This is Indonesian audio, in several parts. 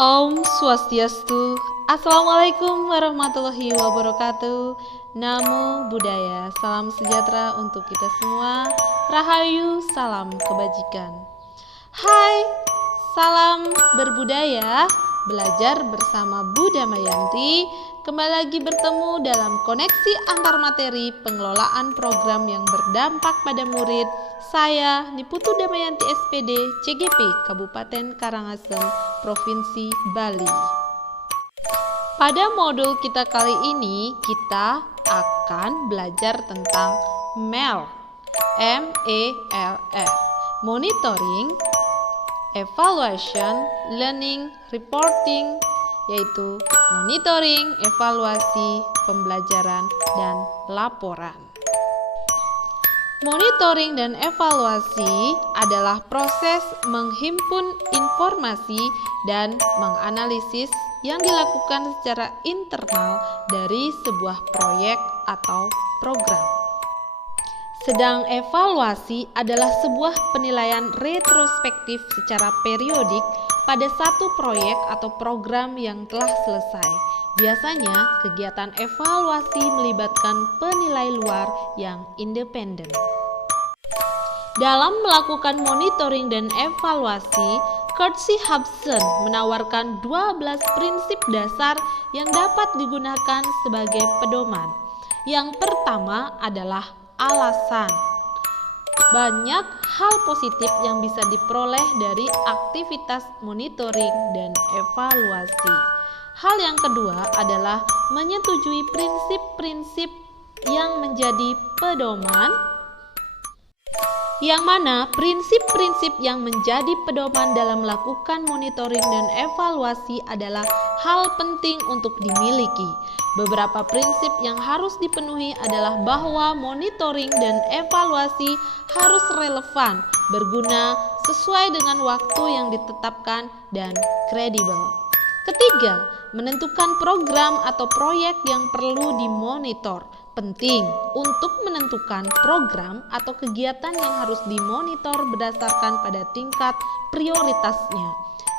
Om Swastiastu. Assalamualaikum warahmatullahi wabarakatuh. Namo Buddhaya. Salam sejahtera untuk kita semua. Rahayu, salam kebajikan. Hai, salam berbudaya. Belajar bersama Bu Damayanti. Kembali lagi bertemu dalam koneksi antar materi pengelolaan program yang berdampak pada murid. Saya Niputu Damayanti SPD CGP Kabupaten Karangasem Provinsi Bali. Pada modul kita kali ini kita akan belajar tentang MEL, MELF, Monitoring, Evaluation, Learning, Reporting, yaitu monitoring, evaluasi, pembelajaran, dan laporan. Monitoring dan evaluasi adalah proses menghimpun informasi dan menganalisis yang dilakukan secara internal dari sebuah proyek atau program. Sedang evaluasi adalah sebuah penilaian retrospektif secara periodik pada satu proyek atau program yang telah selesai. Biasanya, kegiatan evaluasi melibatkan penilai luar yang independen. Dalam melakukan monitoring dan evaluasi, Kurt C. Hobson menawarkan 12 prinsip dasar yang dapat digunakan sebagai pedoman. Yang pertama adalah alasan. Banyak hal positif yang bisa diperoleh dari aktivitas monitoring dan evaluasi. Hal yang kedua adalah menyetujui prinsip-prinsip yang menjadi pedoman, yang mana prinsip-prinsip yang menjadi pedoman dalam melakukan monitoring dan evaluasi adalah hal penting untuk dimiliki. Beberapa prinsip yang harus dipenuhi adalah bahwa monitoring dan evaluasi harus relevan, berguna, sesuai dengan waktu yang ditetapkan, dan kredibel. Ketiga, menentukan program atau proyek yang perlu dimonitor. Penting untuk menentukan program atau kegiatan yang harus dimonitor berdasarkan pada tingkat prioritasnya.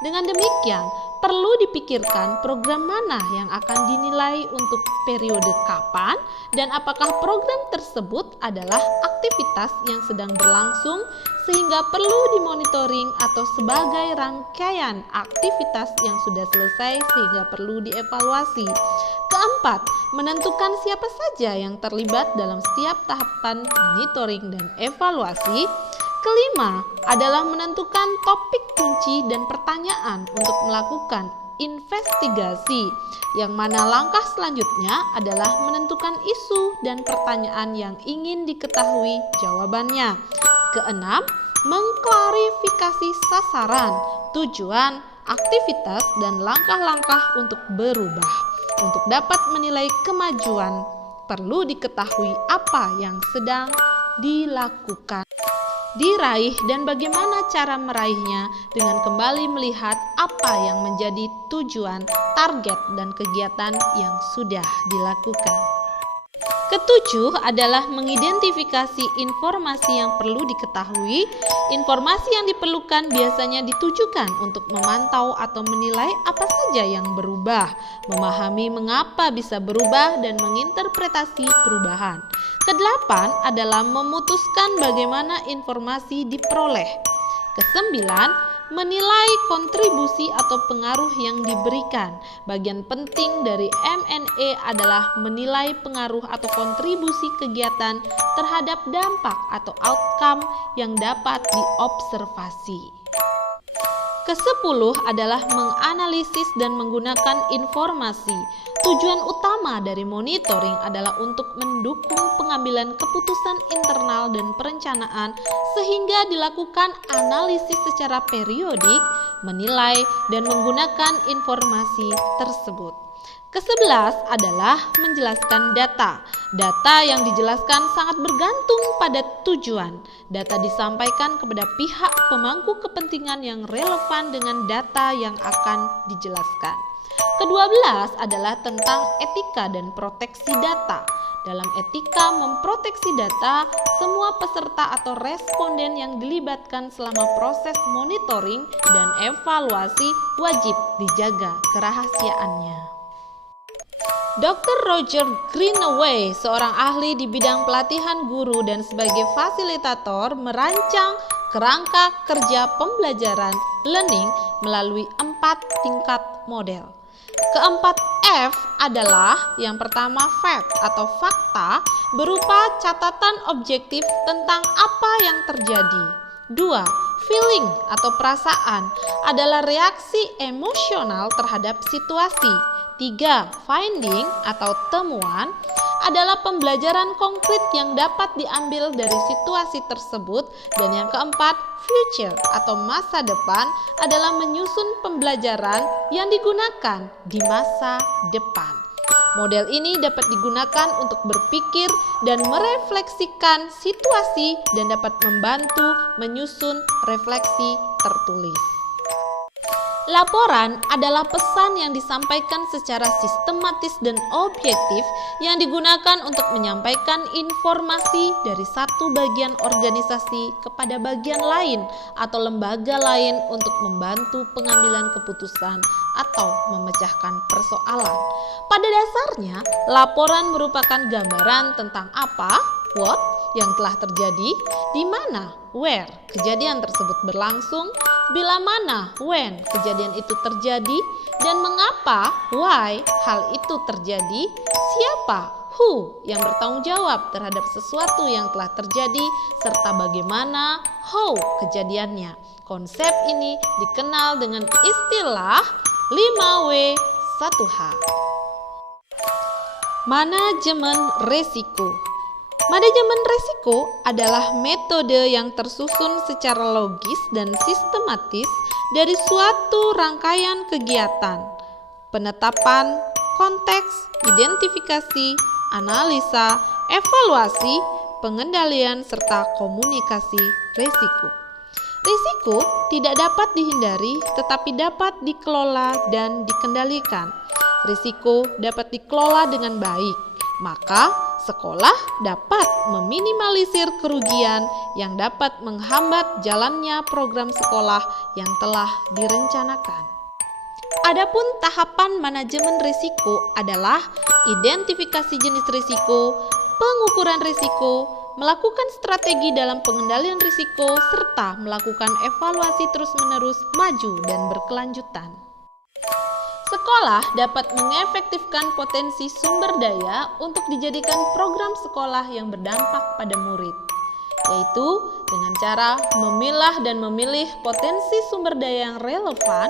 Dengan demikian, perlu dipikirkan program mana yang akan dinilai untuk periode kapan dan apakah program tersebut adalah aktivitas yang sedang berlangsung sehingga perlu dimonitoring atau sebagai rangkaian aktivitas yang sudah selesai sehingga perlu dievaluasi. Keempat, menentukan siapa saja yang terlibat dalam setiap tahapan monitoring dan evaluasi. Kelima, adalah menentukan topik kunci dan pertanyaan untuk melakukan investigasi, yang mana langkah selanjutnya adalah menentukan isu dan pertanyaan yang ingin diketahui jawabannya. Keenam, mengklarifikasi sasaran, tujuan, aktivitas, dan langkah-langkah untuk berubah. Untuk dapat menilai kemajuan, perlu diketahui apa yang sedang dilakukan, diraih, dan bagaimana cara meraihnya dengan kembali melihat apa yang menjadi tujuan, target, dan kegiatan yang sudah dilakukan. Ketujuh adalah mengidentifikasi informasi yang perlu diketahui. Informasi yang diperlukan biasanya ditujukan untuk memantau atau menilai apa saja yang berubah, memahami mengapa bisa berubah, dan menginterpretasi perubahan. Kedelapan adalah memutuskan bagaimana informasi diperoleh. Kesembilan, menilai kontribusi atau pengaruh yang diberikan. Bagian penting dari MNE adalah menilai pengaruh atau kontribusi kegiatan terhadap dampak atau outcome yang dapat diobservasi. Kesepuluh adalah menganalisis dan menggunakan informasi. Tujuan utama dari monitoring adalah untuk mendukung pengambilan keputusan internal dan perencanaan sehingga dilakukan analisis secara periodik, menilai, dan menggunakan informasi tersebut. Kesebelas adalah menjelaskan data. Data yang dijelaskan sangat bergantung pada tujuan. Data disampaikan kepada pihak pemangku kepentingan yang relevan dengan data yang akan dijelaskan. Kedua belas adalah tentang etika dan proteksi data. Dalam etika memproteksi data, semua peserta atau responden yang dilibatkan selama proses monitoring dan evaluasi wajib dijaga kerahasiaannya. Dr. Roger Greenaway, seorang ahli di bidang pelatihan guru dan sebagai fasilitator, merancang kerangka kerja pembelajaran learning melalui 4 tingkat model. Keempat F adalah yang pertama fact atau fakta berupa catatan objektif tentang apa yang terjadi. 2. Feeling atau perasaan adalah reaksi emosional terhadap situasi. 3. Finding atau temuan adalah pembelajaran konkret yang dapat diambil dari situasi tersebut. Dan yang keempat, future atau masa depan adalah menyusun pembelajaran yang digunakan di masa depan. Model ini dapat digunakan untuk berpikir dan merefleksikan situasi dan dapat membantu menyusun refleksi tertulis. Laporan adalah pesan yang disampaikan secara sistematis dan objektif yang digunakan untuk menyampaikan informasi dari satu bagian organisasi kepada bagian lain atau lembaga lain untuk membantu pengambilan keputusan atau memecahkan persoalan. Pada dasarnya, laporan merupakan gambaran tentang apa, what, yang telah terjadi, di mana, where, kejadian tersebut berlangsung, bila mana, when, kejadian itu terjadi, dan mengapa, why, hal itu terjadi, siapa, who, yang bertanggung jawab terhadap sesuatu yang telah terjadi, serta bagaimana, how, kejadiannya. Konsep ini dikenal dengan istilah 5W 1H. Manajemen risiko. Manajemen risiko adalah metode yang tersusun secara logis dan sistematis dari suatu rangkaian kegiatan, penetapan, konteks, identifikasi, analisa, evaluasi, pengendalian, serta komunikasi risiko. Risiko tidak dapat dihindari tetapi dapat dikelola dan dikendalikan. Risiko dapat dikelola dengan baik, maka sekolah dapat meminimalisir kerugian yang dapat menghambat jalannya program sekolah yang telah direncanakan. Adapun tahapan manajemen risiko adalah identifikasi jenis risiko, pengukuran risiko, melakukan strategi dalam pengendalian risiko, serta melakukan evaluasi terus-menerus, maju dan berkelanjutan. Sekolah dapat mengefektifkan potensi sumber daya untuk dijadikan program sekolah yang berdampak pada murid, yaitu dengan cara memilah dan memilih potensi sumber daya yang relevan,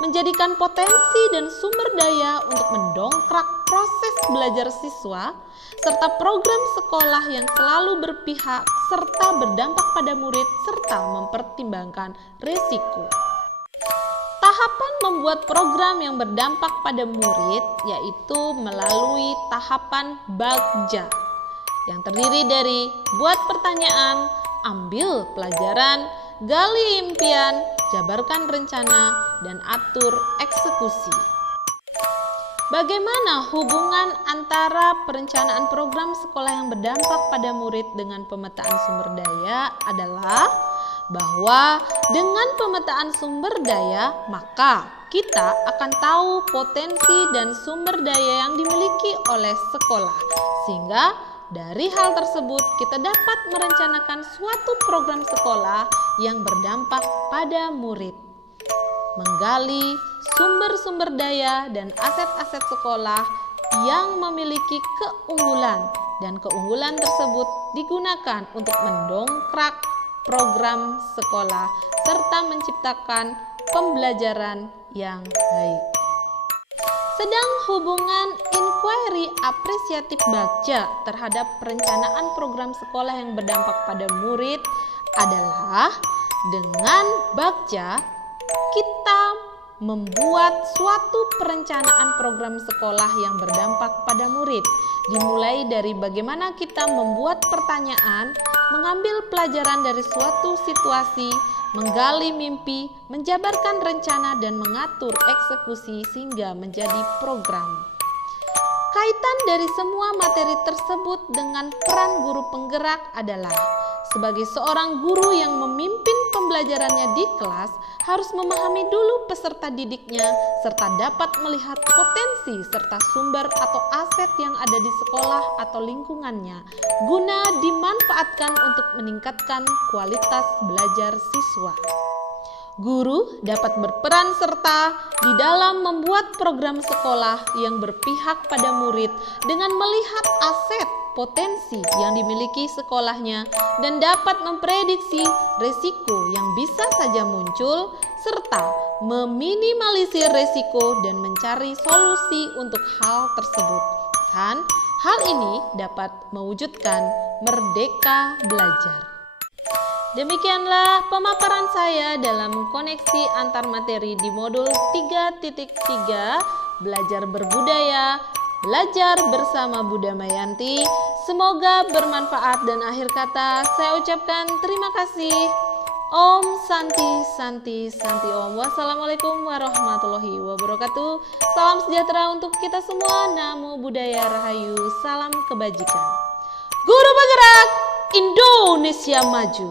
menjadikan potensi dan sumber daya untuk mendongkrak proses belajar siswa, serta program sekolah yang selalu berpihak serta berdampak pada murid, serta mempertimbangkan risiko. Tahapan membuat program yang berdampak pada murid yaitu melalui tahapan Bagja yang terdiri dari buat pertanyaan, ambil pelajaran, gali impian, jabarkan rencana, dan atur eksekusi. Bagaimana hubungan antara perencanaan program sekolah yang berdampak pada murid dengan pemetaan sumber daya adalah bahwa dengan pemetaan sumber daya, maka kita akan tahu potensi dan sumber daya yang dimiliki oleh sekolah. Sehingga dari hal tersebut kita dapat merencanakan suatu program sekolah yang berdampak pada murid. Menggali sumber-sumber daya dan aset-aset sekolah yang memiliki keunggulan, dan keunggulan tersebut digunakan untuk mendongkrak program sekolah serta menciptakan pembelajaran yang baik. Sedang hubungan inquiry apresiatif Bagja terhadap perencanaan program sekolah yang berdampak pada murid adalah dengan Bagja kita membuat suatu perencanaan program sekolah yang berdampak pada murid, dimulai dari bagaimana kita membuat pertanyaan, mengambil pelajaran dari suatu situasi, menggali mimpi, menjabarkan rencana, dan mengatur eksekusi sehingga menjadi program. Kaitan dari semua materi tersebut dengan peran guru penggerak adalah sebagai seorang guru yang memimpin pembelajarannya di kelas harus memahami dulu peserta didiknya serta dapat melihat potensi serta sumber atau aset yang ada di sekolah atau lingkungannya guna dimanfaatkan untuk meningkatkan kualitas belajar siswa. Guru dapat berperan serta di dalam membuat program sekolah yang berpihak pada murid dengan melihat aset potensi yang dimiliki sekolahnya dan dapat memprediksi resiko yang bisa saja muncul serta meminimalisir resiko dan mencari solusi untuk hal tersebut. Dan hal ini dapat mewujudkan merdeka belajar. Demikianlah pemaparan saya dalam koneksi antar materi di modul 3.3 Belajar Berbudaya, Belajar Bersama Budha Mayanti. Semoga bermanfaat dan akhir kata saya ucapkan terima kasih. Om Santi Santi Santi Om. Wassalamualaikum warahmatullahi wabarakatuh. Salam sejahtera untuk kita semua. Namo Buddhaya Rahayu. Salam kebajikan. Guru bergerak, Indonesia maju.